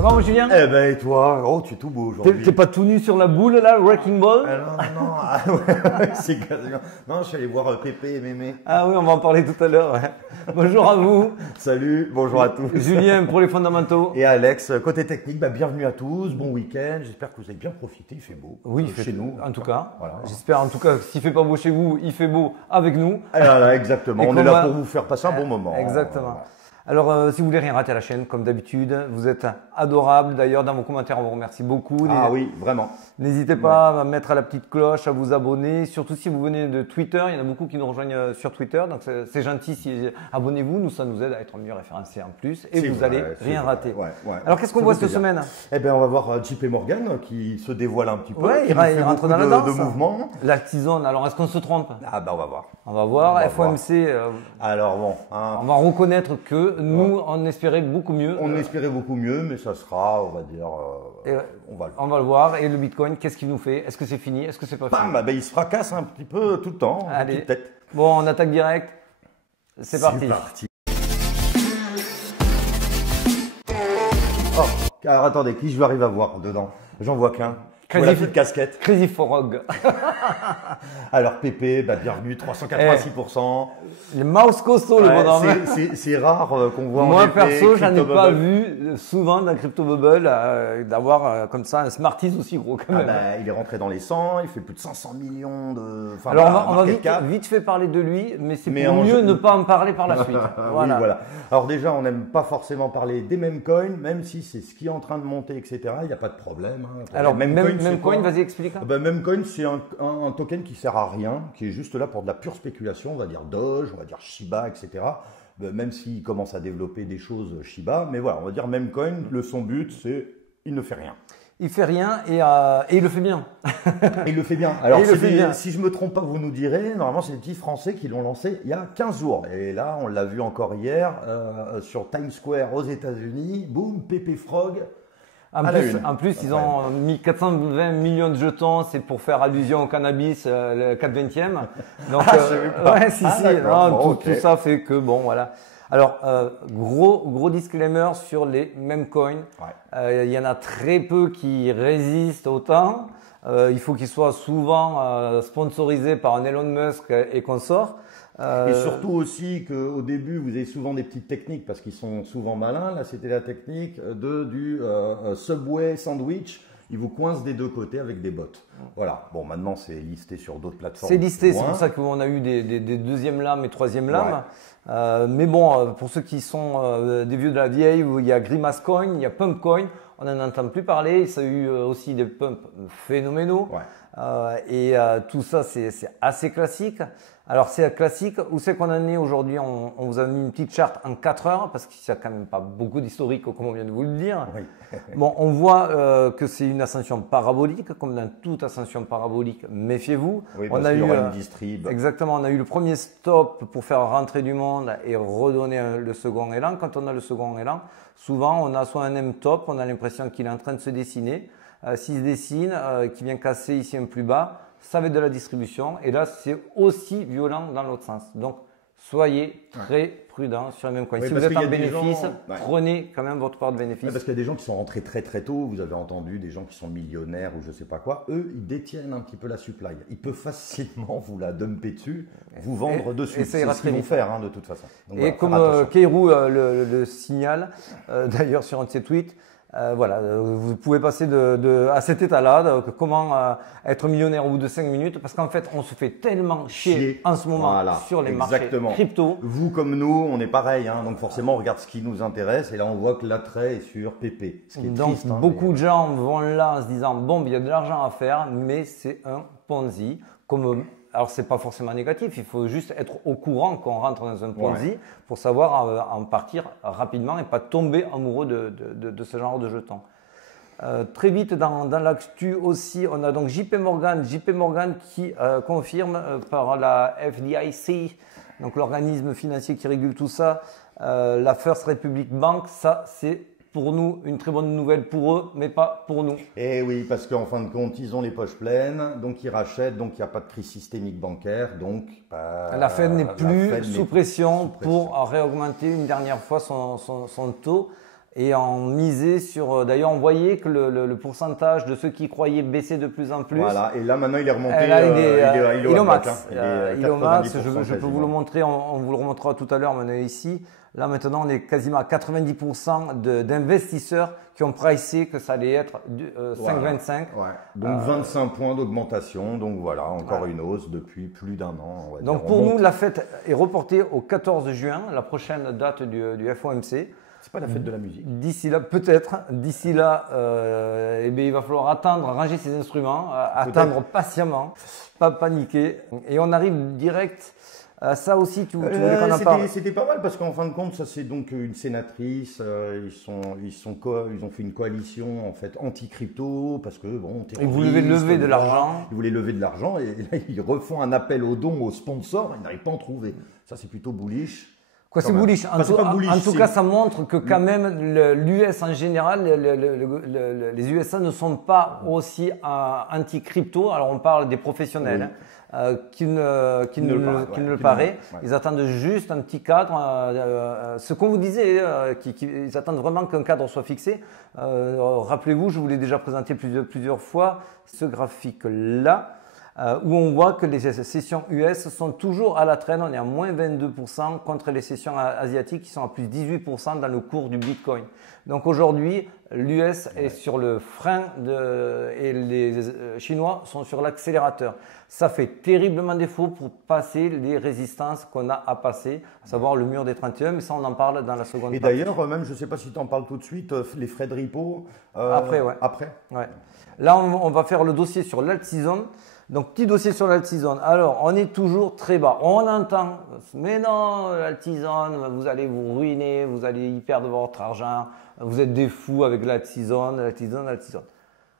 Ça va mon Julien? Eh ben et toi? Oh, tu es tout beau aujourd'hui. T'es pas tout nu sur la boule là, Wrecking Ball? Non, ah, ouais, c'est quasiment... Non, je suis allé voir Pépé et Mémé. Ah oui, on va en parler tout à l'heure. Ouais. Bonjour à vous. Salut, bonjour à tous. Julien pour les fondamentaux. Et Alex, côté technique, bienvenue à tous, bon week-end, j'espère que vous avez bien profité, il fait beau. Oui, il fait chez nous. En tout cas, voilà. J'espère en tout cas, s'il fait pas beau chez vous, il fait beau avec nous. Voilà, exactement, on est là pour vous faire passer un bon moment. Exactement. Voilà. Alors, si vous voulez rien rater à la chaîne, comme d'habitude, vous êtes adorables. D'ailleurs, dans vos commentaires, on vous remercie beaucoup. Ah oui, vraiment. N'hésitez pas à mettre à la petite cloche, à vous abonner. Surtout si vous venez de Twitter, il y en a beaucoup qui nous rejoignent sur Twitter. Donc, c'est gentil. Abonnez-vous, nous, ça nous aide à être mieux référencés en plus. Et vous allez rien rater. Ouais. Alors, qu'est-ce qu'on voit cette semaine? Eh bien, on va voir JP Morgan qui se dévoile un petit peu. Ouais, il rentre dans la danse. De mouvement. La T-zone. Alors, est-ce qu'on se trompe? Ah on va voir. On va voir. FOMC. Alors bon. On va reconnaître que nous, on espérait beaucoup mieux. On espérait beaucoup mieux, mais ça sera, on va dire, on va le voir. Et le Bitcoin, qu'est-ce qu'il nous fait? Est-ce que c'est fini? Est-ce que c'est pas fini? Il se fracasse un petit peu tout le temps. Allez. Petite tête. Bon, on attaque direct. C'est parti. Oh, alors attendez, qui je arrive à voir dedans? J'en vois qu'un. Voilà, petite casquette. Crazy Frog. Alors Pépé, bienvenue, 386%. Le mouse costaud, le bonhomme. C'est rare qu'on voit Moi, en effet, perso, j'en ai pas Bubble. vu souvent dans Crypto Bubble d'avoir comme ça un Smarties aussi gros quand même. Il est rentré dans les 100, il fait plus de 500 millions de... Enfin, alors, on va vite fait parler de lui, mais c'est pour mieux ne pas en parler par la suite. Voilà. Oui, voilà. Alors déjà, on n'aime pas forcément parler des mêmes coins, même si c'est ce qui est en train de monter, etc. Il n'y a pas de problème. Hein. Alors, Memcoin, vas-y, explique. Memcoin, c'est un token qui sert à rien, qui est juste là pour de la pure spéculation, on va dire Doge, on va dire Shiba, etc. Même s'il commence à développer des choses Shiba, mais voilà, on va dire Memcoin, son but, c'est il ne fait rien. Il fait rien et il le fait bien. Il le fait bien. Alors, si je me trompe pas, vous nous direz, normalement, c'est des petits Français qui l'ont lancé il y a 15 jours. Et là, on l'a vu encore hier sur Times Square aux États-Unis. Boum, Pépé Frog. En plus, ils ont mis 420 millions de jetons, c'est pour faire allusion au cannabis, le 420e. Donc, tout ça fait que, bon, voilà. Alors, gros disclaimer sur les Memcoin. Il y en a très peu qui résistent autant. Il faut qu'ils soient souvent sponsorisés par un Elon Musk et consorts. Et surtout aussi qu'au début, vous avez souvent des petites techniques parce qu'ils sont souvent malins. Là, c'était la technique du Subway sandwich. Ils vous coincent des deux côtés avec des bots. Voilà. Bon, maintenant, c'est listé sur d'autres plateformes. C'est listé, c'est pour ça qu'on a eu des deuxièmes lames et troisièmes lames. Mais bon, pour ceux qui sont des vieux de la vieille, il y a Grimace Coin, il y a Pump Coin. On n'en entend plus parler. Ça a eu aussi des pumps phénoménaux. Et tout ça, c'est assez classique. Alors, c'est classique. Où c'est qu'on en est aujourd'hui? On vous a mis une petite charte en 4 heures parce qu'il n'y a quand même pas beaucoup d'historique, comme on vient de vous le dire. Oui. Bon, on voit que c'est une ascension parabolique, comme dans toute ascension parabolique. Méfiez-vous. Oui, parce qu'il y aura une distrib. Exactement. On a eu le premier stop pour faire rentrer du monde et redonner le second élan. Quand on a le second élan, souvent, on a soit un M-top, on a l'impression qu'il est en train de se dessiner. S'il se dessine, qui vient casser ici un plus bas, ça va être de la distribution. Et là, c'est aussi violent dans l'autre sens. Donc, soyez très prudents sur les mêmes coins. Si vous êtes en bénéfice, prenez quand même votre part de bénéfice. Parce qu'il y a des gens qui sont rentrés très tôt. Vous avez entendu des gens qui sont millionnaires ou je ne sais pas quoi. Eux, ils détiennent un petit peu la supply. Ils peuvent facilement vous la dumper dessus, vous vendre dessus. C'est ce qu'ils vont faire de toute façon. Donc, et comme Keirou le signale, d'ailleurs sur un de ses tweets, vous pouvez passer à cet état-là, comment être millionnaire au bout de 5 minutes, parce qu'en fait, on se fait tellement chier en ce moment sur les marchés crypto. Vous comme nous, on est pareil, donc forcément, on regarde ce qui nous intéresse, et là, on voit que l'attrait est sur PP. Ce qui est donc, triste, beaucoup de gens vont là en se disant, bon, il y a de l'argent à faire, mais c'est un Ponzi, alors, c'est pas forcément négatif, il faut juste être au courant qu'on rentre dans un Ponzi pour savoir en partir rapidement et pas tomber amoureux de ce genre de jetons. Très vite dans l'actu aussi, on a donc JP Morgan qui confirme par la FDIC, donc l'organisme financier qui régule tout ça, la First Republic Bank, ça c'est pour nous une très bonne nouvelle pour eux, mais pas pour nous. Et oui, parce qu'en fin de compte, ils ont les poches pleines, donc ils rachètent, donc il n'y a pas de crise systémique bancaire, donc la Fed n'est plus sous pression pour réaugmenter une dernière fois son taux. Et on misait sur. D'ailleurs, on voyait que le pourcentage de ceux qui croyaient baissait de plus en plus. Voilà, et là maintenant il est remonté. Là, il est au max. max. Il est au max. Je peux vous le montrer, on vous le remontrera tout à l'heure. Maintenant ici. Là maintenant, on est quasiment à 90% d'investisseurs qui ont pricé que ça allait être 5,25. Ouais. Donc 25 points d'augmentation. Donc voilà, encore une hausse depuis plus d'un an. Donc pour nous, la fête est reportée au 14 juin, la prochaine date du FOMC. C'est pas la fête de la musique. D'ici là, peut-être. D'ici là, eh bien, il va falloir attendre, ranger ses instruments, attendre patiemment, pas paniquer. Et on arrive direct. Ça aussi, tu voulais qu'on en parle. C'était pas mal parce qu'en fin de compte, ça c'est donc une sénatrice. Ils ont fait une coalition en fait anti-crypto parce que bon, ils voulaient lever de l'argent. Ils voulaient lever de l'argent et là ils refont un appel aux dons aux sponsors. Ils n'arrivent pas à en trouver. Ça c'est plutôt bullish. Quoi, c'est bullish. En tout cas, ça montre que quand même l'US en général, les USA ne sont pas aussi anti-crypto. Alors on parle des professionnels. Qui ne le paraît. Ouais. Ils attendent juste un petit cadre. Ce qu'on vous disait, ils attendent vraiment qu'un cadre soit fixé. Rappelez-vous, je vous l'ai déjà présenté plusieurs fois, ce graphique-là, où on voit que les sessions US sont toujours à la traîne. On est à moins 22% contre les sessions asiatiques qui sont à plus 18% dans le cours du Bitcoin. Donc aujourd'hui, l'US est sur le frein et les Chinois sont sur l'accélérateur. Ça fait terriblement défaut pour passer les résistances qu'on a à passer, à savoir le mur des 31, mais ça on en parle dans la seconde partie. Et d'ailleurs, même, je ne sais pas si tu en parles tout de suite, les frais de repo. Après, ouais. Ouais. Là, on va faire le dossier sur l'alt season. Donc, petit dossier sur l'alt season. Alors, on est toujours très bas. On entend, mais non, l'alt season, vous allez vous ruiner, vous allez y perdre votre argent, vous êtes des fous avec l'alt season, l'alt season, l'alt season.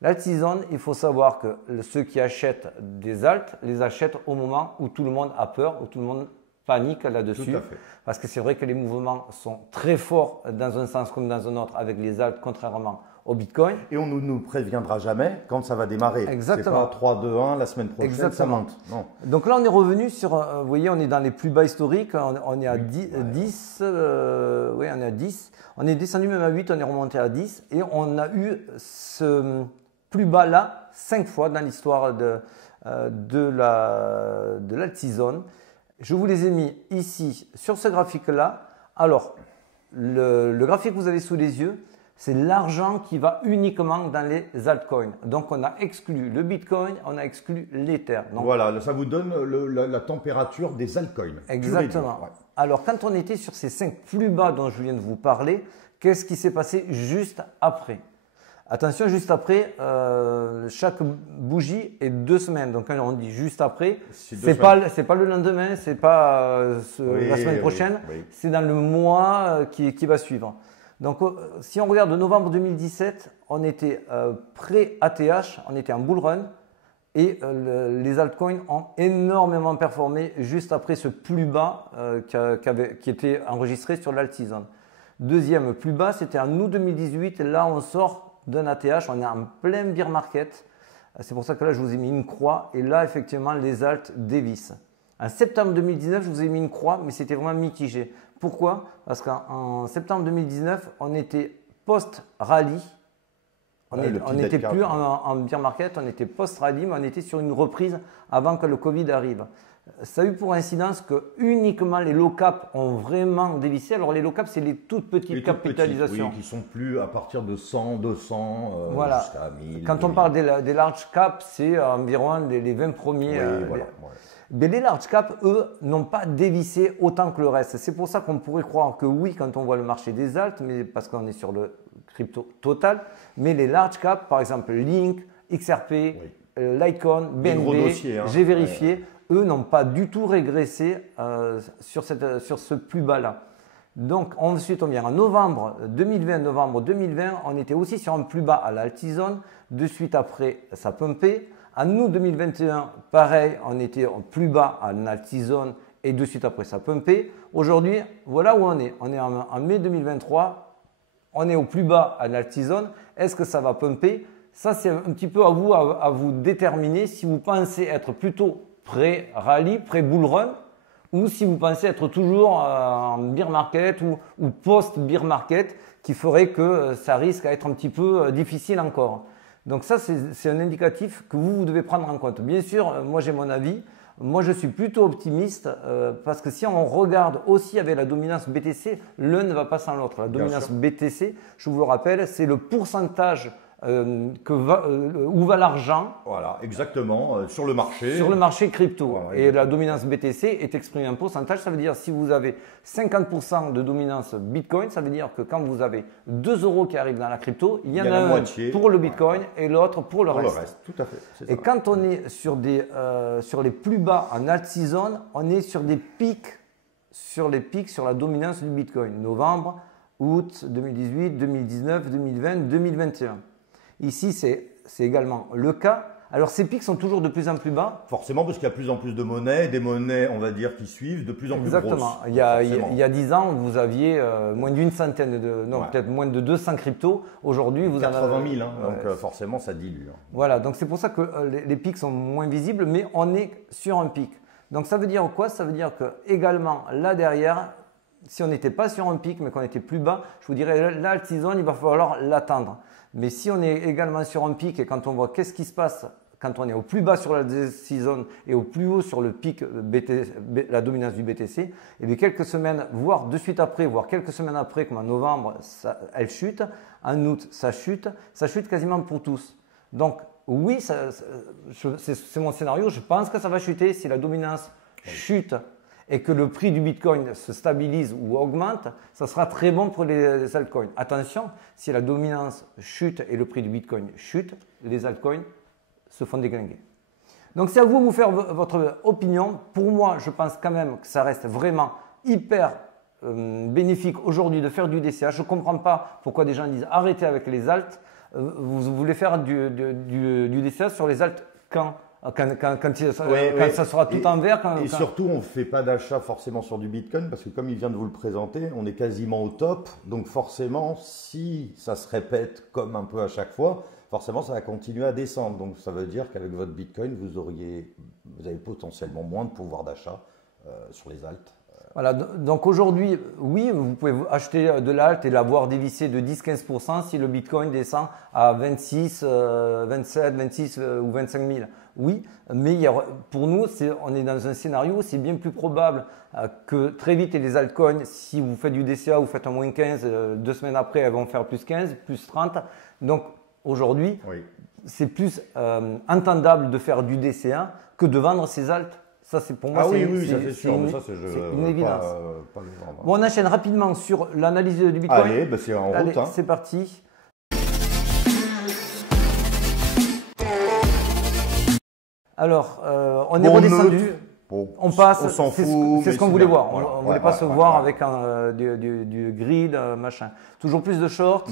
L'alt season, il faut savoir que ceux qui achètent des alts les achètent au moment où tout le monde a peur, où tout le monde panique là-dessus. Tout à fait. Parce que c'est vrai que les mouvements sont très forts dans un sens comme dans un autre avec les alts, contrairement au Bitcoin. Et on ne nous préviendra jamais quand ça va démarrer. Exactement. C'est pas 3, 2, 1, la semaine prochaine, exactement. Ça monte. Non. Donc là, on est revenu sur, vous voyez, on est dans les plus bas historiques, on est à 10, oui, on est à 10. On est descendu même à 8, on est remonté à 10. Et on a eu ce plus bas là 5 fois dans l'histoire de l'alt season. Je vous les ai mis ici sur ce graphique-là. Alors, le graphique que vous avez sous les yeux, c'est l'argent qui va uniquement dans les altcoins. Donc, on a exclu le Bitcoin, on a exclu l'Ether. Voilà, ça vous donne la température des altcoins. Exactement. Ouais. Alors, quand on était sur ces 5 plus bas dont je viens de vous parler, qu'est-ce qui s'est passé juste après ? Attention, juste après, chaque bougie est 2 semaines. Donc, quand on dit juste après, c'est pas le lendemain, c'est pas la semaine prochaine, c'est dans le mois qui va suivre. Donc, si on regarde novembre 2017, on était pré-ATH, on était en bull run et les altcoins ont énormément performé juste après ce plus bas qui était enregistré sur l'alt season. Deuxième plus bas, c'était en août 2018. Là, on sort d'un ATH, on est en plein bear market. C'est pour ça que là, je vous ai mis une croix. Et là, effectivement, les alts dévissent. En septembre 2019, je vous ai mis une croix, mais c'était vraiment mitigé. Pourquoi ? Parce qu'en septembre 2019, on était post-rallye. On n'était plus en bear market, on était post-rallye, mais on était sur une reprise avant que le Covid arrive. Ça a eu pour incidence que uniquement les low cap ont vraiment dévissé. Alors les low cap, c'est les toutes petites capitalisations. Oui, qui sont plus à partir de 100, 200, voilà. Jusqu'à 1000. Quand on parle des large cap, c'est environ les 20 premiers. Voilà. Mais les large cap, eux, n'ont pas dévissé autant que le reste. C'est pour ça qu'on pourrait croire que oui, quand on voit le marché des alts, mais parce qu'on est sur le crypto total, mais les large cap, par exemple Link, XRP, Litecoin, BNB, j'ai vérifié, eux n'ont pas du tout régressé sur ce plus bas là. Donc ensuite on vient en novembre 2020, on était aussi sur un plus bas à l'alt season. De suite après, ça pumpait. En août 2021, pareil, on était en plus bas à l'alt season et de suite après, ça pumpait. Aujourd'hui, voilà où on est. On est en mai 2023, on est au plus bas à l'alt season. Est-ce que ça va pumper ? Ça, c'est un petit peu à vous déterminer si vous pensez être plutôt pré-rallye, pré-bull run ou si vous pensez être toujours en bear market ou post-bear market, qui ferait que ça risque à être un petit peu difficile encore. Donc ça, c'est un indicatif que vous devez prendre en compte. Bien sûr, moi j'ai mon avis. Moi, je suis plutôt optimiste parce que si on regarde aussi avec la dominance BTC, l'un ne va pas sans l'autre. La dominance BTC, je vous le rappelle, c'est le pourcentage où va l'argent. Voilà, exactement, sur le marché. Sur le marché crypto. Ouais, et la dominance BTC est exprimée en pourcentage. Ça veut dire si vous avez 50% de dominance Bitcoin, ça veut dire que quand vous avez 2 € qui arrivent dans la crypto, il y en a un moitié pour le Bitcoin et l'autre pour le reste. Le reste, tout à fait. Et quand on est sur les plus bas en alt season, on est sur des pics, sur la dominance du Bitcoin. Novembre, août 2018, 2019, 2020, 2021. Ici, c'est également le cas. Alors, ces pics sont toujours de plus en plus bas. Forcément, parce qu'il y a de plus en plus de monnaies, des monnaies, on va dire, qui suivent, de plus en plus grosses. Exactement. Il y a 10 ans, vous aviez moins d'une centaine, peut-être moins de 200 cryptos. Aujourd'hui, vous en avez 80 000, donc forcément, ça dilue. Voilà, donc c'est pour ça que les pics sont moins visibles, mais on est sur un pic. Donc, ça veut dire quoi? Ça veut dire que également, là derrière, si on n'était pas sur un pic, mais qu'on était plus bas, je vous dirais, l'alt season, il va falloir l'attendre. Mais si on est également sur un pic et quand on voit qu'est-ce qui se passe quand on est au plus bas sur la season et au plus haut sur le pic la dominance du BTC, et bien quelques semaines, voire de suite après, voire quelques semaines après, comme en novembre, elle chute. En août, ça chute quasiment pour tous. Donc oui, c'est mon scénario. Je pense que ça va chuter si la dominance chute et que le prix du Bitcoin se stabilise ou augmente, ça sera très bon pour les altcoins. Attention, si la dominance chute et le prix du Bitcoin chute, les altcoins se font déglinguer. Donc c'est à vous de vous faire votre opinion. Pour moi, je pense quand même que ça reste vraiment hyper bénéfique aujourd'hui de faire du DCA. Je ne comprends pas pourquoi des gens disent arrêtez avec les alts. Vous voulez faire du DCA sur les alts quand ça sera tout en vert. Surtout, on ne fait pas d'achat forcément sur du Bitcoin parce que comme il vient de vous le présenter, on est quasiment au top. Donc forcément, si ça se répète comme un peu à chaque fois, forcément, ça va continuer à descendre. Donc ça veut dire qu'avec votre Bitcoin, vous avez potentiellement moins de pouvoir d'achat sur les alts. Voilà, donc aujourd'hui, oui, vous pouvez acheter de l'alt et l'avoir dévissé de 10-15% si le Bitcoin descend à 26, 27, 26 ou 25 000. Oui, mais pour nous, on est dans un scénario où c'est bien plus probable que très vite les altcoins, si vous faites du DCA, vous faites un moins 15, 2 semaines après, elles vont faire plus 15, plus 30. Donc aujourd'hui, c'est plus entendable de faire du DCA que de vendre ces alts. Ça, c'est pour moi, c'est une évidence. Bon, on enchaîne rapidement sur l'analyse du Bitcoin. Allez, c'est en route. Allez, c'est parti. Alors, on est redescendu. On passe, on s'en fout. C'est ce qu'on voulait voir. On ne voulait pas se voir avec du grid, machin. Toujours plus de shorts.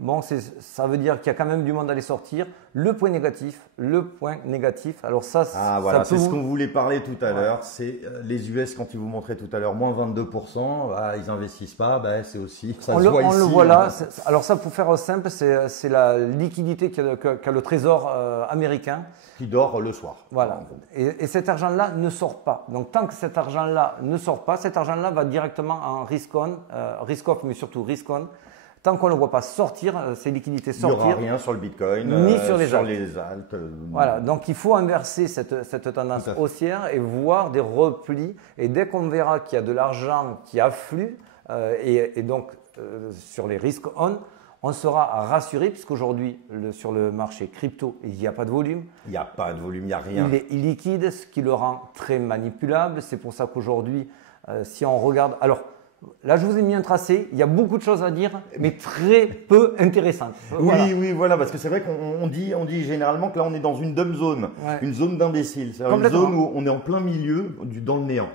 Bon, ça veut dire qu'il y a quand même du monde à les sortir. Le point négatif. Alors ça, voilà, c'est ce qu'on voulait parler tout à l'heure. C'est les US quand ils vous montraient tout à l'heure moins 22%. Ils investissent pas. C'est aussi. Ça se voit ici. On le voit là. Alors ça, pour faire simple, c'est la liquidité qu'a le Trésor américain. Qui dort le soir. Voilà. Et cet argent-là ne sort pas. Donc, tant que cet argent-là ne sort pas, cet argent-là va directement en risk-on, risk-off, mais surtout risk-on. Tant qu'on ne le voit pas sortir, ces liquidités sortir. Il n'y aura rien sur le Bitcoin, ni sur les alts. Voilà. Donc, il faut inverser cette tendance haussière et voir des replis. Et dès qu'on verra qu'il y a de l'argent qui afflue, et donc sur les risk-on, on sera rassuré puisqu'aujourd'hui, sur le marché crypto, il n'y a pas de volume. Il n'y a pas de volume, il n'y a rien. Il est illiquide, ce qui le rend très manipulable. C'est pour ça qu'aujourd'hui, si on regarde… Alors, là, je vous ai mis un tracé. Il y a beaucoup de choses à dire, mais très peu intéressantes. Voilà. Oui, voilà, parce que c'est vrai qu'on dit généralement que là, on est dans une dumb zone, une zone d'imbécile. C'est-à-dire une zone où on est en plein milieu, dans le néant.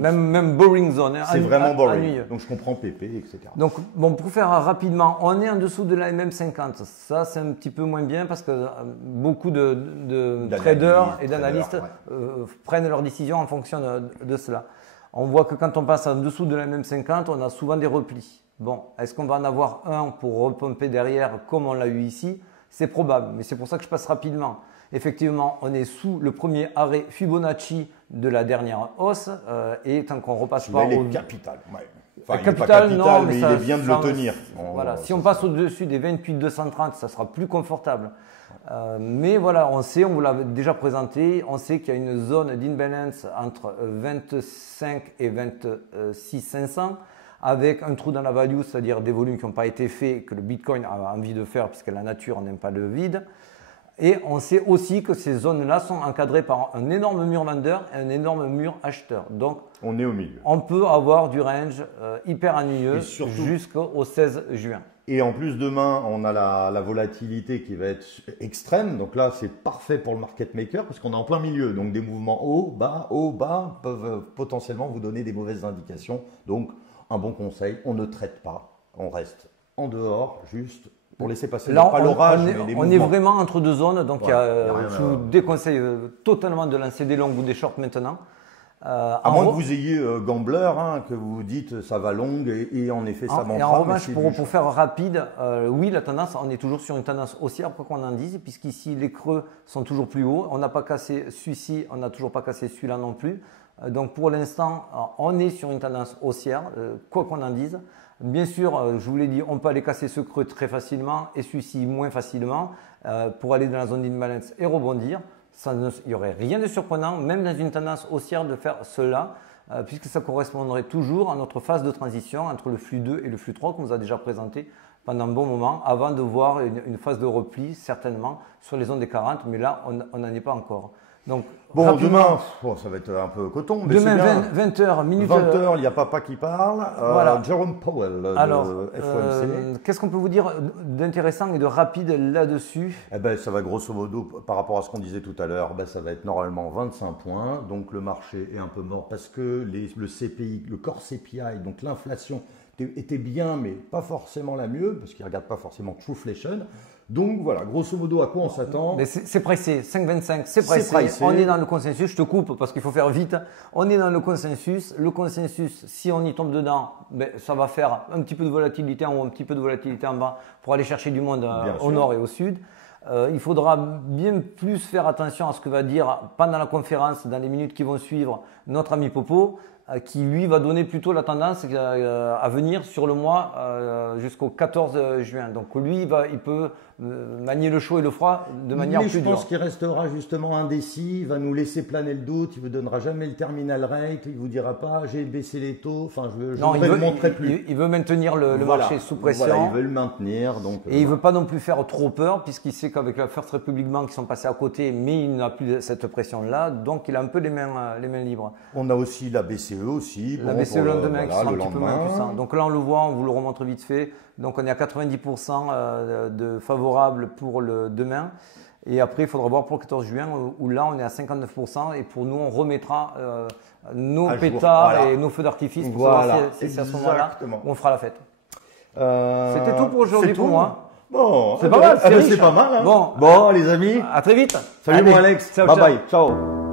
Même boring zone. C'est vraiment boring. Donc, je comprends PP, etc. Donc, bon, pour faire rapidement, on est en dessous de la MM50. Ça, c'est un petit peu moins bien parce que beaucoup de traders et d'analystes prennent leurs décisions en fonction de cela. On voit que quand on passe en dessous de la MM50, on a souvent des replis. Bon, est-ce qu'on va en avoir un pour repomper derrière comme on l'a eu ici? C'est probable, mais c'est pour ça que je passe rapidement. Effectivement, on est sous le premier arrêt Fibonacci de la dernière hausse et tant qu'on repasse pas il est au capital. Ouais. Enfin, capital, non, mais il est bien de le tenir. Voilà. Si on passe au-dessus des 28 230, ça sera plus confortable. Mais voilà, on sait, on vous l'a déjà présenté, on sait qu'il y a une zone d'imbalance entre 25 et 26 500 avec un trou dans la value, c'est-à-dire des volumes qui n'ont pas été faits, que le Bitcoin a envie de faire puisque la nature n'aime pas le vide. Et on sait aussi que ces zones-là sont encadrées par un énorme mur vendeur et un énorme mur acheteur. Donc, on est au milieu. On peut avoir du range hyper ennuyeux jusqu'au 16 juin. Et en plus, demain, on a la volatilité qui va être extrême. Donc là, c'est parfait pour le market maker parce qu'on est en plein milieu. Donc des mouvements haut, bas peuvent potentiellement vous donner des mauvaises indications. Donc, un bon conseil, on ne traite pas. On reste en dehors, juste pour laisser passer pas l'orage, mais les mouvements. On est vraiment entre deux zones. Donc, je vous déconseille totalement de lancer des longues ou des shorts maintenant. À moins que vous ayez gambler, que vous dites ça va longue et en effet ça montera. Et en revanche, pour faire rapide, oui, la tendance, on est toujours sur une tendance haussière, quoi qu'on en dise, puisqu'ici les creux sont toujours plus hauts. On n'a pas cassé celui-ci, on n'a toujours pas cassé celui-là non plus. Donc pour l'instant, on est sur une tendance haussière, quoi qu'on en dise. Bien sûr, je vous l'ai dit, on peut aller casser ce creux très facilement et celui-ci moins facilement pour aller dans la zone d'imbalance et rebondir. Il n'y aurait rien de surprenant, même dans une tendance haussière, de faire cela, puisque ça correspondrait toujours à notre phase de transition entre le flux 2 et le flux 3 qu'on vous a déjà présenté pendant un bon moment, avant de voir une phase de repli, certainement, sur les zones des 40, mais là, on n'en est pas encore. Donc, bon, demain, ça va être un peu coton. Mais demain, 20h, minute. 20h, il y a papa qui parle. Voilà. Jerome Powell de FOMC. Qu'est-ce qu'on peut vous dire d'intéressant et de rapide là-dessus? Eh ben, ça va grosso modo, par rapport à ce qu'on disait tout à l'heure, ça va être normalement 25 points. Donc le marché est un peu mort parce que le CPI, le core CPI, donc l'inflation était bien, mais pas forcément la mieux, parce qu'il ne regarde pas forcément Trueflation. Donc voilà, grosso modo, à quoi on s'attend? C'est pressé, 5,25, c'est pressé. On est dans le consensus, je te coupe parce qu'il faut faire vite. On est dans le consensus. Le consensus, si on y tombe dedans, ça va faire un petit peu de volatilité en haut, un petit peu de volatilité en bas pour aller chercher du monde au nord et au sud. Il faudra bien plus faire attention à ce que va dire pendant la conférence, dans les minutes qui vont suivre, notre ami Popo, qui lui va donner plutôt la tendance à venir sur le mois jusqu'au 14 juin. Donc lui, il peut manier le chaud et le froid de manière plus dure. Mais je pense qu'il restera justement indécis, il va nous laisser planer le doute, il ne vous donnera jamais le terminal rate, il ne vous dira pas j'ai baissé les taux, enfin je ne le montrerai plus. Il veut maintenir le marché sous pression. Voilà, il veut le maintenir. Donc, et il ne veut pas non plus faire trop peur, puisqu'il sait qu'avec la First Republic Bank, ils sont passés à côté, mais il n'a plus cette pression-là, donc il a un peu les mains libres. On a aussi la BCE aussi. La BCE le lendemain qui sera un petit peu moins puissant. Donc là, on le voit, on vous le remontre vite fait. Donc on est à 90% de favorable pour le demain. Et après, il faudra voir pour le 14 juin où là, on est à 59%. Et pour nous, on remettra nos pétards et nos feux d'artifice pour savoir si c'est à ce moment-là où on fera la fête. C'était tout pour aujourd'hui pour moi. Bon, c'est pas mal. C'est pas mal. Hein. Bon, les amis. À très vite. Salut, mon Alex. Ciao, bye. Ciao.